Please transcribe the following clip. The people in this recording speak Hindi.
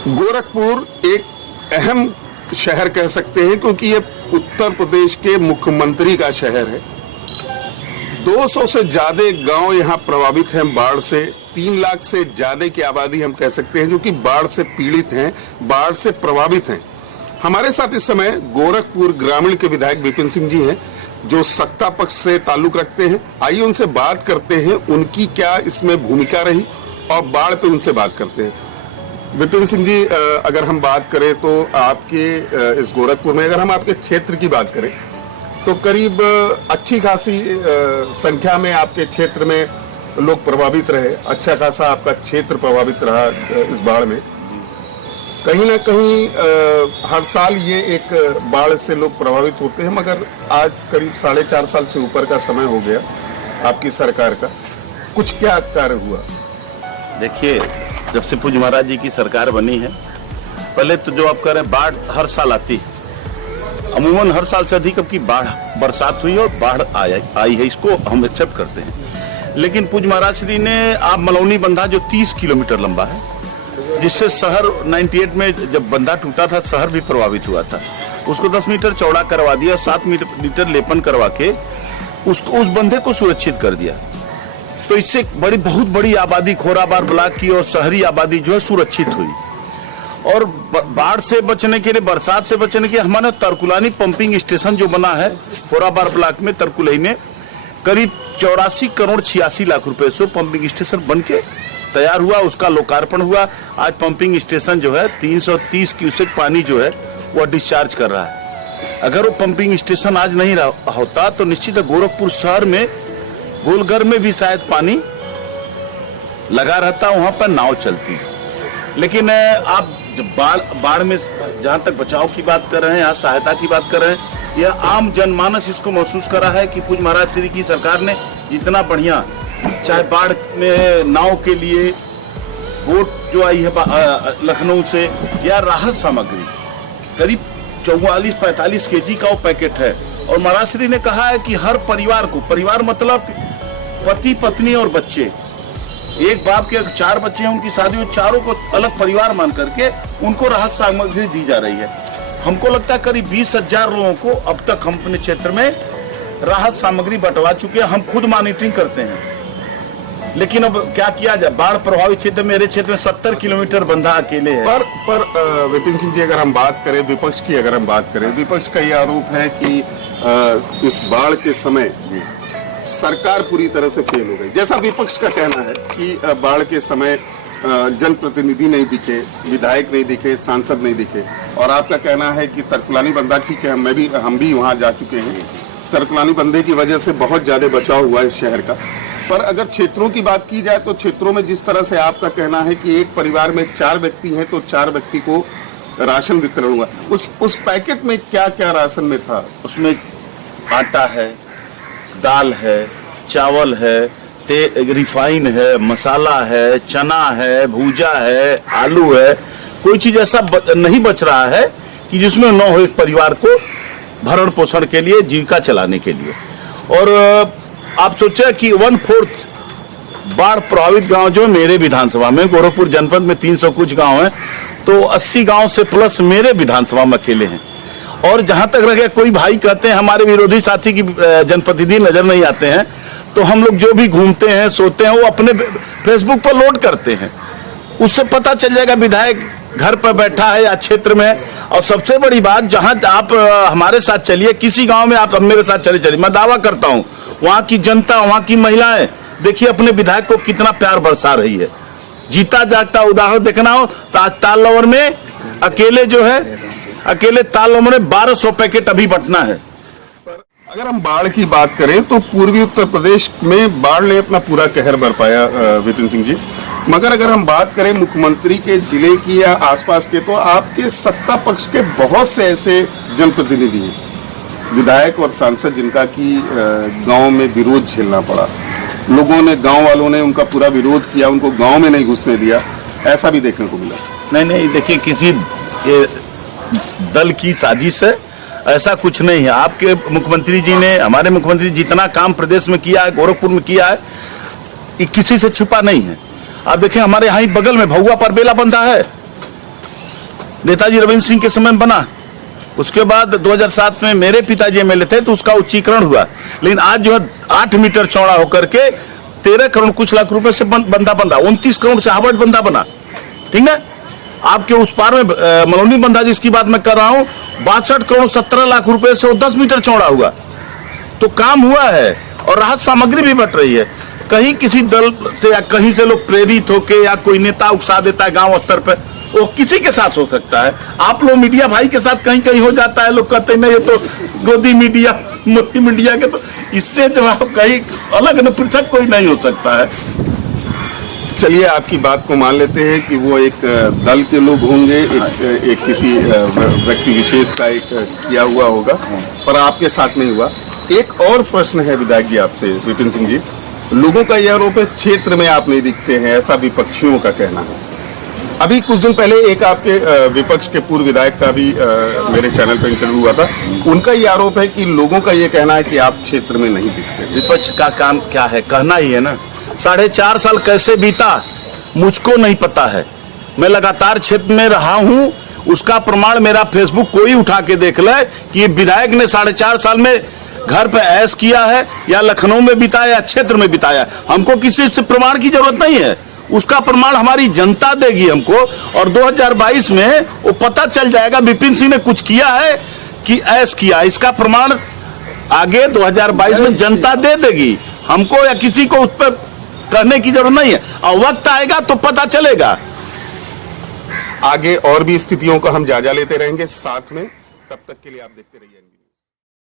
गोरखपुर एक अहम शहर कह सकते हैं क्योंकि ये उत्तर प्रदेश के मुख्यमंत्री का शहर है। 200 से ज्यादा गांव यहाँ प्रभावित हैं बाढ़ से। 3 लाख से ज्यादा की आबादी हम कह सकते हैं जो कि बाढ़ से पीड़ित हैं, बाढ़ से प्रभावित हैं। हमारे साथ इस समय गोरखपुर ग्रामीण के विधायक विपिन सिंह जी हैं जो सत्ता पक्ष से ताल्लुक रखते हैं। आइए उनसे बात करते हैं, उनकी क्या इसमें भूमिका रही और बाढ़ पे उनसे बात करते हैं। विपिन सिंह जी, अगर हम बात करें तो आपके इस गोरखपुर में, अगर हम आपके क्षेत्र की बात करें तो करीब अच्छी खासी संख्या में आपके क्षेत्र में लोग प्रभावित रहे। अच्छा खासा आपका क्षेत्र प्रभावित रहा इस बाढ़ में। कहीं ना कहीं हर साल ये एक बाढ़ से लोग प्रभावित होते हैं, मगर आज करीब 4.5 साल से ऊपर का समय हो गया आपकी सरकार का। कुछ क्या कार्य हुआ? देखिए, जब से पूज्य महाराज जी की सरकार बनी है, पहले तो जो आप कह रहे हैं बाढ़ हर साल आती है, अमूमन हर साल से अधिक अब की बाढ़ बरसात हुई और बाढ़ आई है, इसको हम एक्सेप्ट करते हैं। लेकिन पूज्य महाराज श्री ने आप मलौनी बंधा जो 30 किलोमीटर लंबा है, जिससे शहर 98 में जब बंधा टूटा था शहर भी प्रभावित हुआ था, उसको 10 मीटर चौड़ा करवा दिया और 7 मीटर लेपन करवा के उस बंधे को सुरक्षित कर दिया। तो इससे बहुत बड़ी आबादी खोराबार ब्लॉक की और शहरी आबादी जो है सुरक्षित हुई। और बाढ़ से बचने के लिए, बरसात से बचने के लिए हमारे तरकुलानी पंपिंग स्टेशन जो बना है खोराबार ब्लॉक में, तरकुलई में, करीब 84 करोड़ 86 लाख रुपए से पंपिंग स्टेशन बन के तैयार हुआ, उसका लोकार्पण हुआ। आज पंपिंग स्टेशन जो है 330 क्यूसेक पानी जो है वह डिस्चार्ज कर रहा है। अगर वो पंपिंग स्टेशन आज नहीं होता तो निश्चित गोरखपुर शहर में गोलघर में भी शायद पानी लगा रहता, वहां पर नाव चलती। लेकिन आप जब बाढ़ में जहां तक बचाव की बात कर रहे हैं, यहाँ सहायता की बात कर रहे हैं, यह आम जनमानस इसको महसूस कर रहा है कि पूज्य महाराज श्री की सरकार ने जितना बढ़िया, चाहे बाढ़ में नाव के लिए बोट जो आई है लखनऊ से, या राहत सामग्री करीब 44-45 केजी का वो पैकेट है। और महाराज श्री ने कहा है कि हर परिवार को, परिवार मतलब पति पत्नी और बच्चे, एक बाप के 4 बच्चे हैं, उनकी शादी, चारों को अलग परिवार मान करके उनको राहत सामग्री दी जा रही है। हमको लगता है करीब 20,000 लोगों को अब तक हम अपने क्षेत्र में राहत सामग्री बंटवा चुके हैं। हम खुद मॉनिटरिंग करते हैं। लेकिन अब क्या किया जाए, बाढ़ प्रभावित क्षेत्र, मेरे क्षेत्र में 70 किलोमीटर बंधा अकेले है। पर विपिन सिंह जी, अगर हम बात करें विपक्ष की, अगर हम बात करें, विपक्ष का यह आरोप है कि इस बाढ़ के समय सरकार पूरी तरह से फेल हो गई। जैसा विपक्ष का कहना है कि बाढ़ के समय जनप्रतिनिधि नहीं दिखे, विधायक नहीं दिखे, सांसद नहीं दिखे, और आपका कहना है कि तरकुलानी बंधा, ठीक है, हम भी वहां जा चुके हैं, तरकुलानी बंधे की वजह से बहुत ज्यादा बचाव हुआ इस शहर का। पर अगर क्षेत्रों की बात की जाए तो क्षेत्रों में जिस तरह से आपका कहना है कि एक परिवार में 4 व्यक्ति हैं तो 4 व्यक्ति को राशन वितरण हुआ, उस पैकेट में क्या क्या राशन में था? उसमें आटा है, दाल है, चावल है, रिफाइन है, मसाला है, चना है, भूजा है, आलू है। कोई चीज ऐसा नहीं बच रहा है कि जिसमें न हो एक परिवार को भरण पोषण के लिए, जीविका चलाने के लिए। और आप सोचे कि 1/4 बाढ़ प्रभावित गांव जो मेरे विधानसभा में, गोरखपुर जनपद में 300 कुछ गांव हैं, तो 80 गांव से प्लस मेरे विधानसभा में अकेले हैं। और जहां तक रह गया, कोई भाई कहते हैं हमारे विरोधी साथी की जनप्रतिनिधि नजर नहीं आते हैं, तो हम लोग जो भी घूमते हैं, सोते हैं, वो अपने फेसबुक पर लोड करते हैं। उससे पता चल जाएगा विधायक घर पर बैठा है या क्षेत्र में। और सबसे बड़ी बात, जहां आप हमारे साथ चलिए, किसी गांव में आप मेरे साथ चलिए, मैं दावा करता हूं वहां की जनता, वहां की महिलाएं, देखिए अपने विधायक को कितना प्यार बरसा रही है। जीता जागता उदाहरण देखना हो तो आज तालवर में अकेले जो है, अकेले तालवर में 1200 पैकेट अभी बंटना है। अगर हम बाढ़ की बात करें तो पूर्वी उत्तर प्रदेश में बाढ़ ने अपना पूरा कहर बरपाया विपिन सिंह जी, मगर अगर हम बात करें मुख्यमंत्री के जिले की या आसपास के, तो आपके सत्ता पक्ष के बहुत से ऐसे जनप्रतिनिधि हैं, विधायक और सांसद, जिनका कि गांव में विरोध झेलना पड़ा। लोगों ने, गांव वालों ने उनका पूरा विरोध किया, उनको गांव में नहीं घुसने दिया, ऐसा भी देखने को मिला। नहीं, देखिए, किसी दल की साजिश है, ऐसा कुछ नहीं है। आपके मुख्यमंत्री जी ने, हमारे मुख्यमंत्री जितना काम प्रदेश में किया है, गोरखपुर में किया है, ये किसी से छुपा नहीं है। आप देखें, हमारे यहाँ ही बगल में भगुआ पर बेला बंधा है, नेताजी रविंद्र सिंह के समय में बना, उसके बाद 2007 में मेरे पिताजी एमएलए थे तो उसका उच्चीकरण हुआ, लेकिन आज जो है 8 मीटर चौड़ा होकर के 13 करोड़ कुछ लाख रुपए से बंधा बन रहा, 29 करोड़ से हार्वर्ड बंधा बना, ठीक है। आपके उस पार में मलौनी बंधा जिसकी बात मैं कर रहा हूं 62 करोड़ 17 लाख रुपए से वो 10 मीटर चौड़ा हुआ। तो काम हुआ है और राहत सामग्री भी बट रही है। कहीं किसी दल से या कहीं से लोग प्रेरित होके या कोई नेता उकसा देता है गांव स्तर पे, वो किसी के साथ हो सकता है। आप लोग मीडिया भाई के साथ कहीं कहीं हो जाता है, लोग कहते हैं नहीं ये तो गोदी मीडिया मोदी मीडिया के, तो इससे जो है कहीं अलग न पृथक कोई नहीं हो सकता है। चलिए आपकी बात को मान लेते हैं कि वो एक दल के लोग होंगे, एक किसी व्यक्ति विशेष का एक किया हुआ होगा, पर आपके साथ नहीं हुआ। एक और प्रश्न है विधायक जी आपसे, विपिन सिंह जी, लोगों का यह आरोप है क्षेत्र में आप नहीं दिखते हैं, ऐसा विपक्षियों का कहना है। अभी कुछ दिन पहले एक आपके विपक्ष के पूर्व विधायक का भी मेरे चैनल पर इंटरव्यू हुआ था, उनका ये आरोप है कि लोगों का ये कहना है कि आप क्षेत्र में नहीं दिखते। विपक्ष का काम क्या है, कहना ही है ना। 4.5 साल कैसे बीता मुझको नहीं पता है, मैं लगातार क्षेत्र में रहा हूं, उसका प्रमाण मेरा फेसबुक कोई उठा के देख ले कि विधायक ने 4.5 साल में घर पे ऐश किया है या लखनऊ में बिताया या क्षेत्र में बिताया। हमको किसी से प्रमाण की जरूरत नहीं है, उसका प्रमाण हमारी जनता देगी हमको, और 2022 में वो पता चल जाएगा विपिन सिंह ने कुछ किया है कि ऐश किया। इसका प्रमाण आगे 2022 में जनता दे देगी हमको, या किसी को उस पर कहने की जरूरत नहीं है, और वक्त आएगा तो पता चलेगा। आगे और भी स्थितियों का हम जायजा लेते रहेंगे साथ में, तब तक के लिए आप देखते रहिए।